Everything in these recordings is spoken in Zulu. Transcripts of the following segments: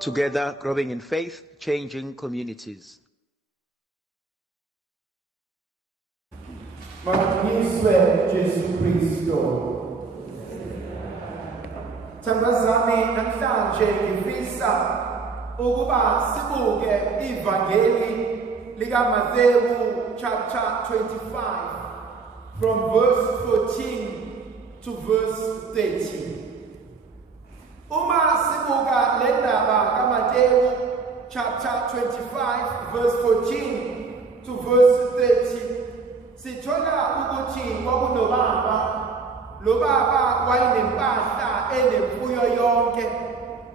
Together, growing in faith, changing communities. Makabongiswe Jesu Kristo. Thandazami namhlanje ngifisa ukuba sibuke ivangeli likaMathewu chapter 25 from verse 14 to verse 30. Uma sibuka le ndaba kaMathewu chapter 25 verse 14 to verse 30, sithola ukuthi kwakunobaba, lo baba wayenempahla enemfuyo yonke,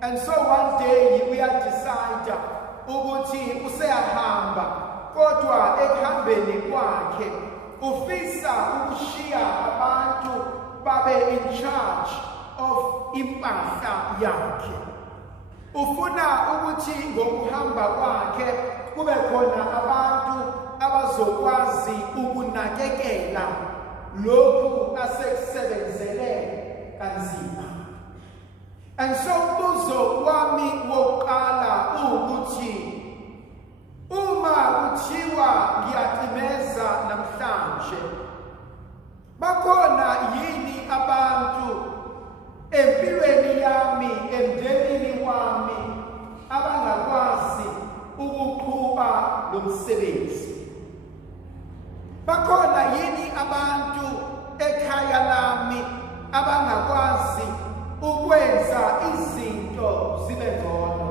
and so one day uyadecide ukuthi useyahamba, kodwa ekuhambeni kwakhe ufisa ukushiya abantu babe in charge of impahla yakhe. Ufuna ukuthi ngokuhamba kwakhe kube khona abantu abazokwazi ukunakekela lokhu asekusebenzele kanzima. And so umbuzo wami wokuqala ukuthi uma kuthiwa ngiyatimeza namhlanje, bakhona yini abantu empilweni yami, emndenini wami abangakwazi ukuqhuba lo msebenzi? Bakhona yini abantu ekhaya lami abangakwazi ukwenza izinto zibe ngcono?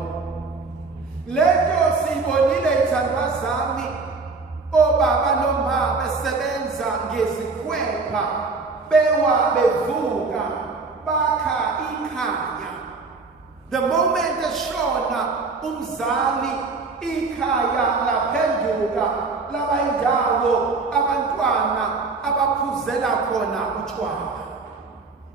Lento siyibonile ithandwa zami, obaba noma besebenza ngezikhwepha, bewa bevuka bakha ikhaya. The moment eshona umzali, ikhaya laphenduka laba indawo abantwana abaphuzela khona utshwala.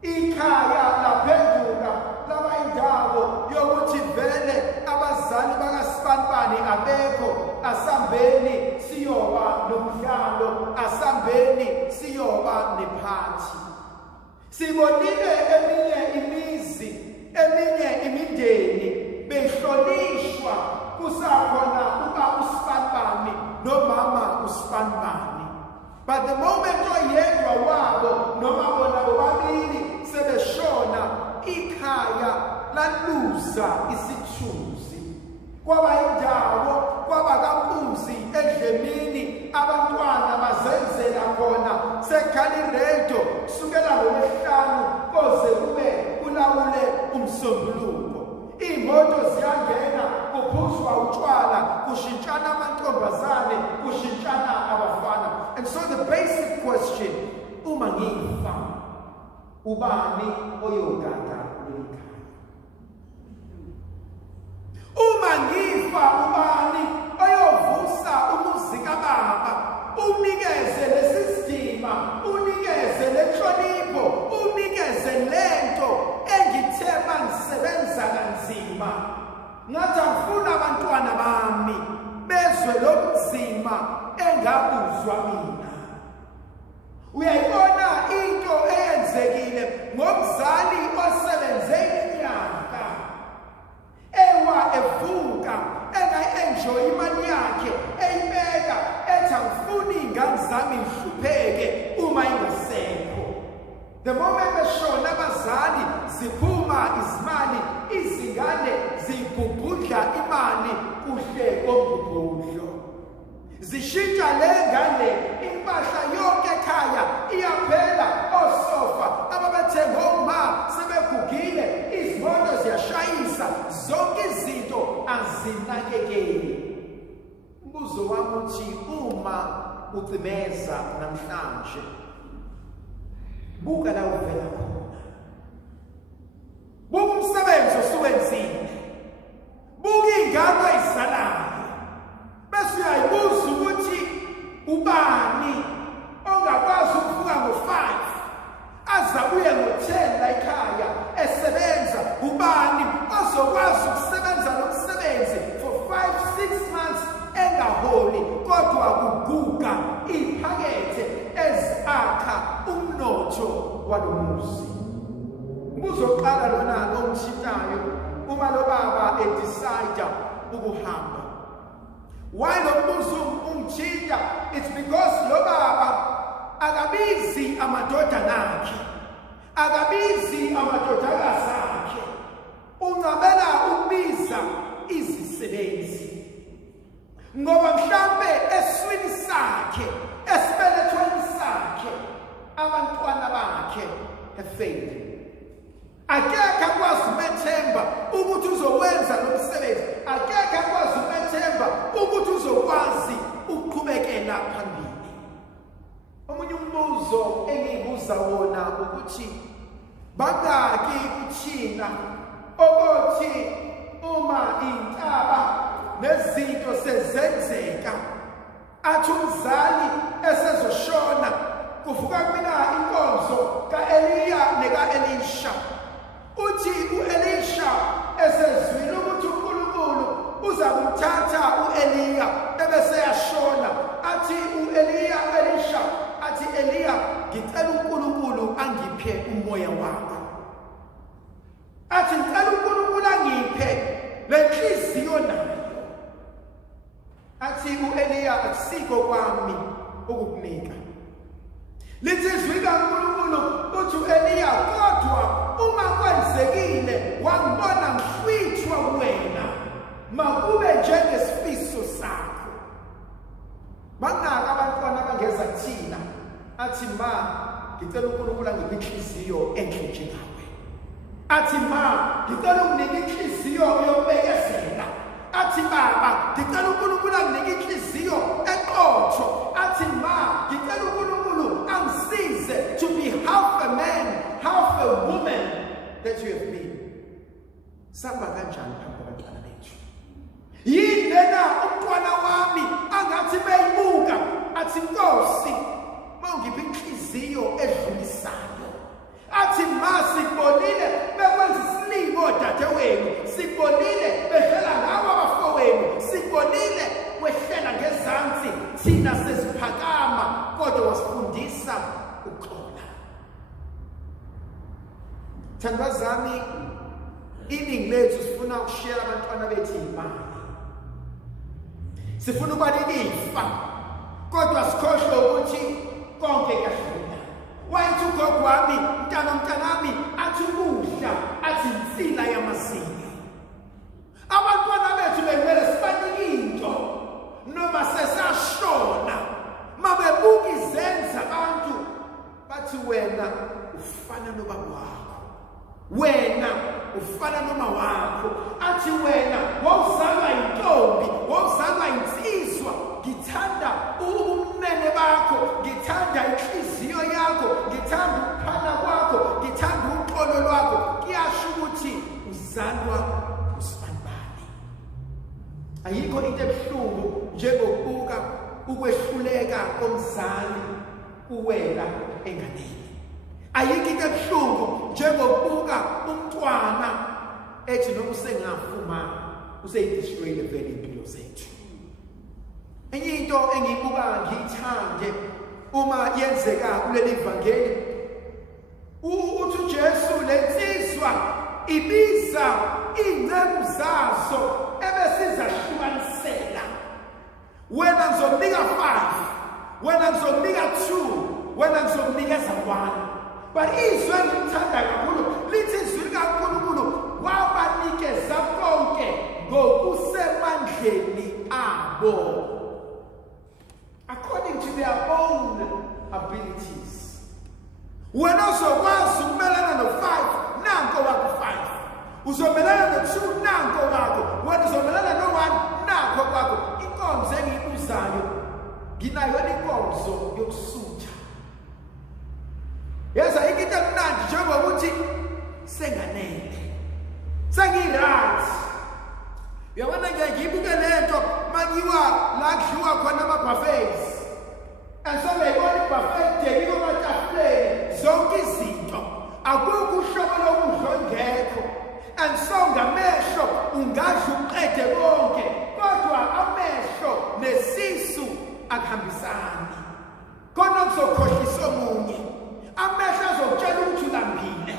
Ikhaya laphenduka laba indawo yokuthi vele abazali bakaSipanipani abekho, asambeni siyoba nomdlalo, asambeni siyoba nephathi. Sibonile eminye imizi, eminye imindeni behlonishwa kusakhona ubaba uSipanipani nomama uSipanipani. But the moment oyedwa wabo noma bona bobabili sebeshona, ikhaya laluza isithuzi. Kwaba indawo, kwaba kambuzi edlemini, abantwana bazenzela khona sekhaliredo kusukela ngoLwesihlanu koze kube kulawule umsombuluko. Imoto ziyangena, kuphuzwa utshwala, kushintshana amantombazane, kushintshana abafana. And so the basic question, uma ngifa, ubani oyogada lekhaya? Uma ngifa, ubani oyovusa umuzi kababa, unikeze lesisidima, unikeze lenhlonipho, unikeze lento engithemba ngisebenza kanzima. Ngathi ngifuna abantwana bami bezwe lobunzima engabuzwa mina. Uyayibona into eyenzekile ngomzali osebenze iminyaka, ewa evuka, engayi-enjoy imali yakhe, eyibeka, ethi angifuni iy'ngane zami zihlupheke uma ingasekho. The moment beshona abazali ziphuma izimali, izingane zibhubhudla imali kuhle kombhubhudlo. Zishintsha le ngane impahla yonke ekhaya iyaphela, osofa ababethenga oma sebegugile, izimoto ziyashayisa, zonke izinto azinakekeli. Umbuzo wami uthi uma ucimeza namhlanje, buka la uvela khona. Buka umsebenzi osuwenzile, buka iy'ngane oyizalayo, bese uyayibuza ukuthi ubani ongakwazi ukuvuka ngo-5 aze abuye ngo-10 la ekhaya esebenza? Ubani ozokwazi ukusebenza lo msebenzi for 5-6 months engaholi, kodwa kuguga iphakethe ezakha umnotho walo muzi? Umbuzo oqala lona omthintayo, uma lo baba bedecide ukuhamba. Why lo mbuzo ungijinja? It's because lo baba akabizi amadodana akhe, akabizi amadodakazi akhe, uncamela ukubiza izisebenzi. Ngoba mhlambe eswini sakhe, esibelethweni sakhe, abantwana bakhe have failed. Akekho akwazi umethemba ukuthi uzowenza lo msebenzi. Akekho akwazi umethemba ukuthi uzokwazi ukuqhubekela phambili. Omunye umbuzo engibuza wona ukuthi bangaki kuthina ukuthi uma intaba nezinto sezenzeka athi umzali esezoshona kuvuka mina inkonzo kaEliya nekaElisha. Uthi uElisha esezwile ukuthi uNkulunkulu uza kumthatha uEliya ebese yashona. Athi Elisha athi Eliya, ngicela uNkulunkulu angiphe umoya wakho. Athi ngicela uNkulunkulu angiphe lenhliziyo nayo. Athi uEliya, akusikho kwami ukukunika. Lithi izwi kaNkulunkulu uthi uEliya, kodwa uma kwenzekile wangibona mhlwithwa wena, makube njengesifiso sakho. Bangaka abantwana abangeza kuthina athi ma, ngicela uNkulunkulu angiphe inhliziyo enhle njengawe. Athi ma, ngicela unginike inhliziyo yokubekezela. Athi baba, ngicela uNkulunkulu anginike inhliziyo eqotho. Athi ma, ngicela uNkulunkulu angisize to be half a man, half a woman that you have been. Samba kanjani phambi kwabantwana bethu? Yini lena umntwana wami angathi beyibuka athi Nkosi, mawungiphe inhliziyo edlulisayo. Athi ma, sikubonile bekwenza isilimo dadewenu, sikubonile behlela ngawo abafowenu, sikubonile wehlela ngezansi thina sesiphakama, kodwa wasifundisa ukuxola. Thandwa zami, iningi lethu sifuna ukushare abantwana bethu imali, sifuna ukubanikisa, kodwa sikhohlwe ukuthi konke kuyadlula. Wayithi ugogo wami, mntanami, athi ukudla, athi insila yamazinyo. Abantwana bethu bekumele sibanike into noma sesashona, mabebuka izenza abantu bathi wena ufana nobaba wakho, wena ufana noma wakho. Athi wena wawuzalwa intombi, wawuzalwa insizwa. Ngithanda ubumnene bakho, ngithanda inhliziyo yakho, ngithanda ukuphana kwakho, ngithanda uxolo lwakho. Kuyasho ukuthi uzalwa usibanibani. Ayikho into ebuhlungu njengokubuka ukwehluleka komzali uwela enganeni. Ayikho into ebuhlungu njengokubuka umntwana ethi noma usengafuma useyidestroyile vele impilo zethu. Enye into engiyibuka ngiyithande uma yenzeka kuleli ivangeli, uthi uJesu lensizwa ibiza ingcebo zazo ebesizahlukanisela. Wena ngizokunika 5, wena ngizokunika 2, wena ngizokunikeza 1. But izwe ngithanda kakhulu lithi izwi likaNkulunkulu wabanikeza konke ngokusemandleni abo, according to their own abilities. Wena uzokwazi ukumelana no-5, nanko wakho 5. Uzomelana no-2, nanko wakho. Wena uzomelana no-1, nanko wakho. Inkonzo engiyibuzayo, nginayo inkonzo yokusutha. Yeza into emnandi njengokuthi senganele, sengirathi. Uyabona ngiyibuke lento makiwa la kudliwa khona ama-buffets. And so beyibona i-buffet dekiwe ematafuleni zonke izinto, akukho uhlobo lokudla ongekho. And so ngamehlo ungadla uqede konke, kodwa amehlo nesisu akuhambisani. Khona kuzokhohlisa omunye. Amehlo azokutshela ukuthi ulambile,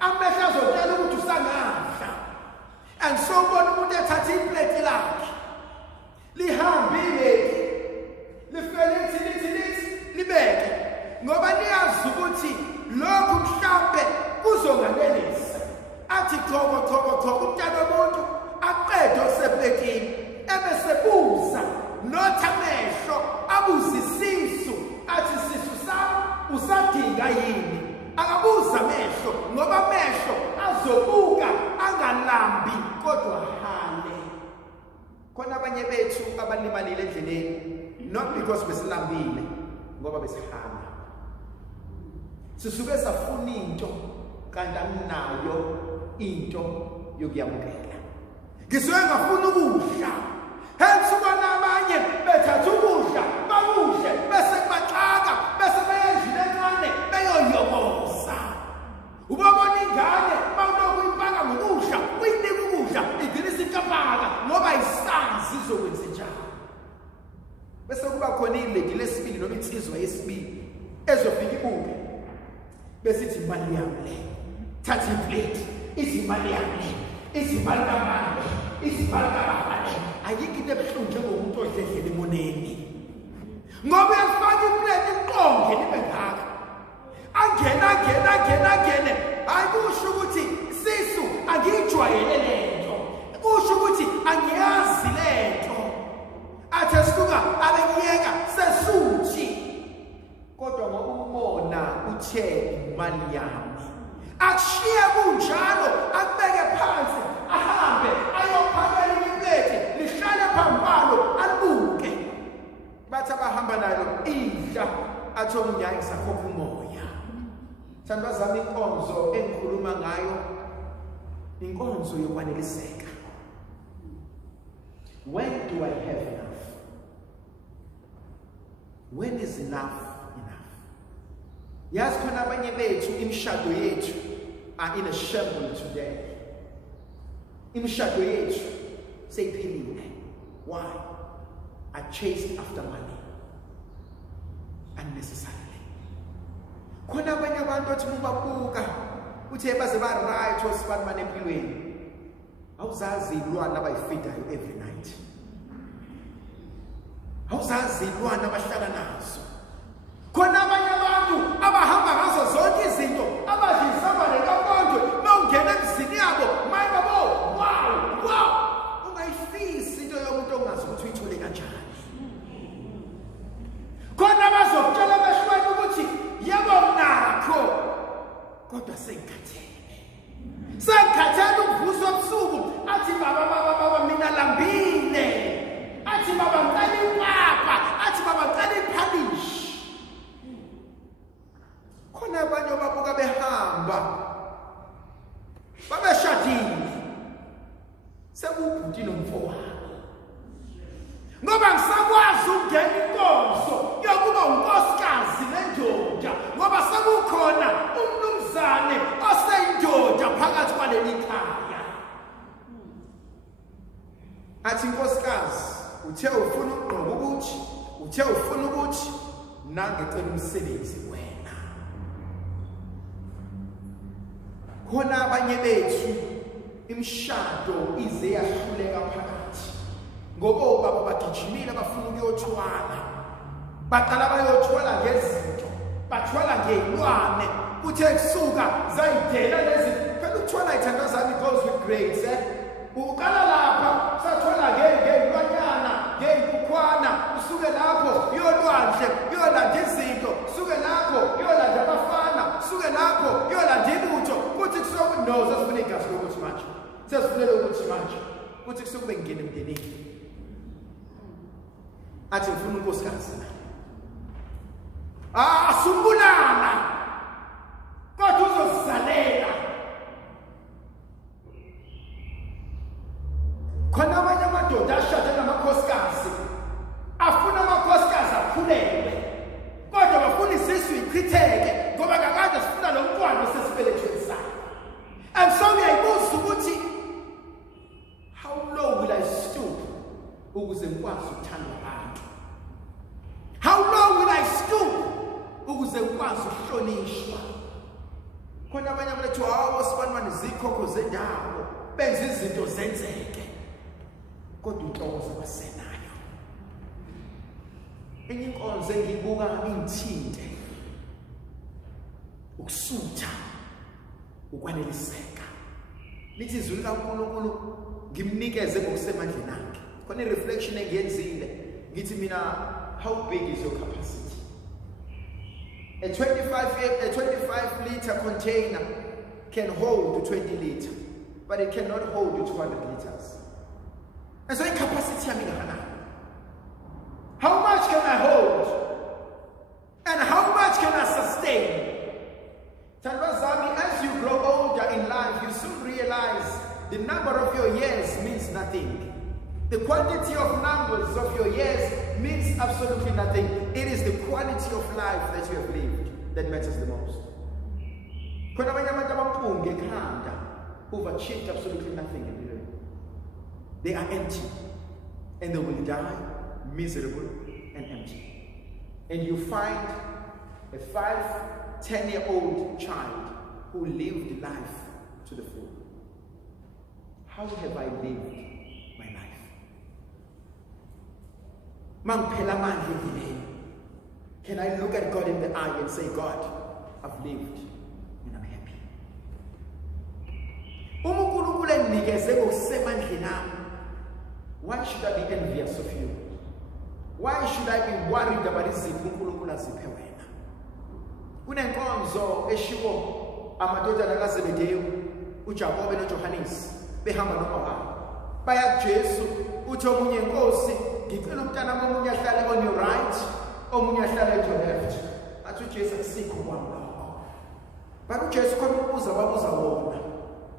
amehlo azokutshela ukuthi usangadla. And so ubona umuntu uzobuka angalambi kodwa hale. Khona abanye bethu abalimalile endleleni not because besilambile ngoba besihamba. Sisuke safuna into kanti anginayo into yokuyamukela. Ngisuke ngafuna ukudla. Hence ubona abanye bethatha ukudla bakudle bese kubaxaka bese beyendlile encane beyoyokoza. Ubabona ingane bawukuyipaka ngokudla uyinika ukudla igcina isikapaka ngoba isazi izokwenza njalo. Bese kuba khona ilady lesibili noma insizwa yesibili ezofika ibuke bese ithi imali yami le thatha iplate izimali yami le izimali kamanje izimali kamanje ayikho into ebuhlungu njengomuntu odledlela emoneni ngoba uyafaka iplate iqonge libe ngaka angene hayi kusho ukuthi sisu angijwayele lento kusho ukuthi angiyazi lento athe sisuka abekiyeka sesuthi kodwa ngoba umona uthe imali yami akushiya kunjalo akubeke phansi ahambe ayophakela iplate lihlale phambi kwalo alibuke bathi abahamba nayo idla athi omnyayi ngisakhokha umoya. Thandwa zami inkonzo engikhuluma ngayo inkonzo yokwaneliseka. When do I have enough? When is enough enough? Yazi khona abanye bethu imishado yethu are in a shambles today. Imishado yethu seyiphelile. Why? I chased after money unnecessarily. Khona abanye abantu othi mubabuka uthe baze ba right osifana empilweni. Awuzazi ilwana abayifeedayo every night. Awuzazi ilwana abahlala nazo. Khona abanye abantu abahamba ngazo zonke izinto abadlisaba nekampondwe mawungena emzini yabo mayibabo wow ungayifisi into yomuntu ongazi ukuthi uyithole kanjani. Khona bazokutshela abashwana ukuthi yebo nakho kodwa sengikhathele ukuvusa ebusuku athi baba mina lambile athi baba ngicela ipapa athi baba ngicela iphalish. Khona abanye babuka behamba babeshadile sekubhuti nomfowabo ngoba ngisakwazi ukungena inkonzo yokuba unkosikazi nendoda ngoba sekukhona umnumzane oseyindoda phakathi kwaleli khaya. Athi inkosikazi uthe ufuna ukugqoka ukuthi uthe ufuna ukuthi nangicela umsebenzi wena. Khona abanye bethu imishado ize yahluleka phakathi ngoba ubaba bagijimile bafuna ukuyothwala baqala bayothwala ngezinto bathwala ngeyilwane kuthe kusuka zayidela lezi phela ukuthwala ithandwa zami goes with grades uqala lapha sathwala ngeyilwanyana ngeyikukhwana usuke lapho yolwandle yolanda izinto suke lapho yolanda abafana suke lapho yolanda ibutho kuthi kusuke no sesifuna igazi lokuthi manje sesifunele ukuthi manje kuthi kusuke bengena emndenini athi ngifuna unkosikazi sumbulana kodwa uzozalela. Khona abanye amadoda ashade namakhosikazi afuna amakhosikazi akhulelwe kodwa bafuna isisu ichitheke ngoba kakade sifuna lo mntwana osesibelethweni sakhe. And so uyayibuza ukuthi how low will I stoop ukuze ngikwazi ukuthanda abantu? How low will I stoop ukuze ngikwazi ukuhlonishwa? Khona abanye abantu hawo sifanwa nezikhokho zendawo benza izinto zenzeke kodwa inhlobo zabasenayo. Enye inkonzo engibuka ingithinte ukusutha ukwaneliseka. Lithi izwi likaNkulunkulu ngimnikeze ngokusemandleni akhe. Khona ireflection engiyenzile ngithi mina how big is your capacity? A 25 liter container can hold 20 liters, but it cannot hold 200 liters. And so capacity, how much can I hold? And how much can I sustain? As you grow older in life, you soon realize the number of your years means nothing. The quantity of numbers of your years means absolutely nothing. It is the quality of life that you have lived that matters the most. Who've achieved absolutely nothing in life. They are empty. And they will die miserable and empty. And you find a 5-10-year-old child who lived life to the full. How have I lived my life? Can I look at God in the eye and say, God, I've lived and I'm happy? Why should I be envious of you? Why should I be worried about this? Kunenkonzo eshiwo amadodana kaZebedewu uJakobe noJohannes behamba noMawa baya kuJesu uthi omunye inkosi ngicela umntana omunye ahlale on your right omunye ahlale on your left athi uJesu asikho kwamloko but uJesu khona ukubuza babuza wona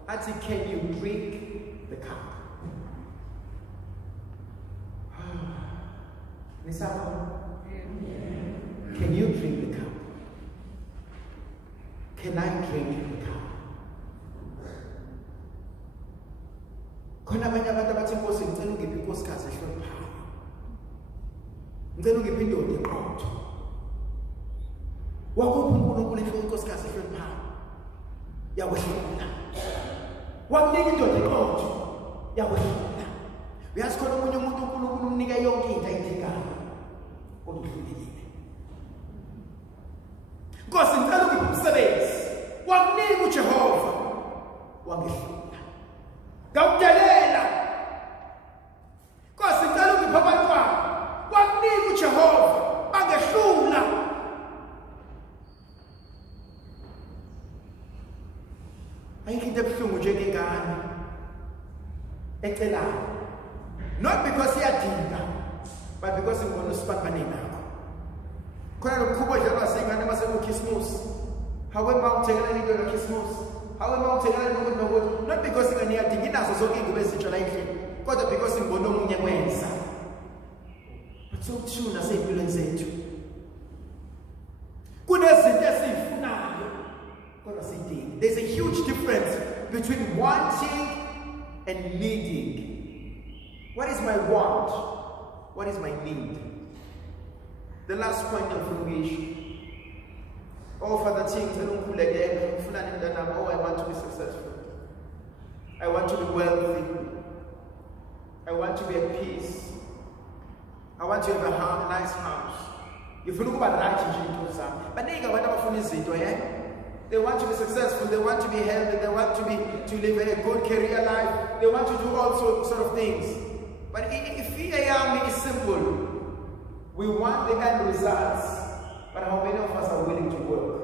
athi can you drink the cup? Can you drink the cup? Can I drink the cup? Khona abanye abantu abathi Nkosi ngicela ungiphe inkosikazi ehloniphayo. Ngicela ungiphe indoda eqotho. Wakuphi uNkulunkulu inkosikazi ehloniphayo? Yakwehlula. Wakunika indoda eqotho. Yakwehlula. Uyazi khona omunye umuntu uNkulunkulu umnika yonke into ayidingayo. Kodwa uhlulekile. Nkosi ngicela ungiphe umsebenzi. Wakunika uJehova. Wangehlula. Ngawudelela. Nkosi ngicela ungiphe abantwana. Wakunika uJehova. Bangehlula. Ayikho into ebuhlungu njengengane ecelayo. Not because iyadinga, but because ngibona usiphaphane nakho. Khona lokukhubo nje abasengane masekukhismus. Hawe mawuthekela into lokhismus. Hawe mawuthekela nokuthi not because ingane iyadinga inazo zonke ingubo ezintsha la endlini, kodwa because ngibona omunye kwenza. But so tune nasezimpilweni zethu. Kunezinto esizifunayo kodwa sidinga. There's a huge difference between wanting and needing. What is my want? What is my need? The last point of obligation. Oh, Father Ting, oh, I want to be successful. I want to be wealthy. I want to be at peace. I want to have a nice house. If you look about right, but they want to be successful, they want to be healthy, they want to live a good career life, they want to do all sorts of things. But if Army is simple, we want the end results, but how many of us are willing to work?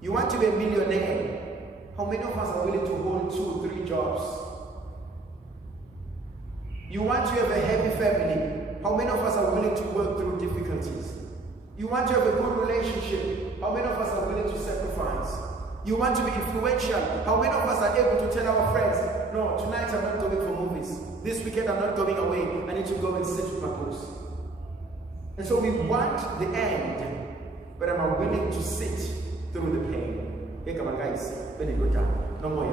You want to be a millionaire, how many of us are willing to hold 2-3 jobs? You want to have a happy family, how many of us are willing to work through difficulties? You want to have a good relationship, how many of us are willing to sacrifice? You want to be influential, how many of us are able to tell our friends, no, tonight I'm not going for movies. This weekend I'm not going away. I need to go and sit with my books. And so we want the end, but am I willing to sit through the pain? Guys, no more.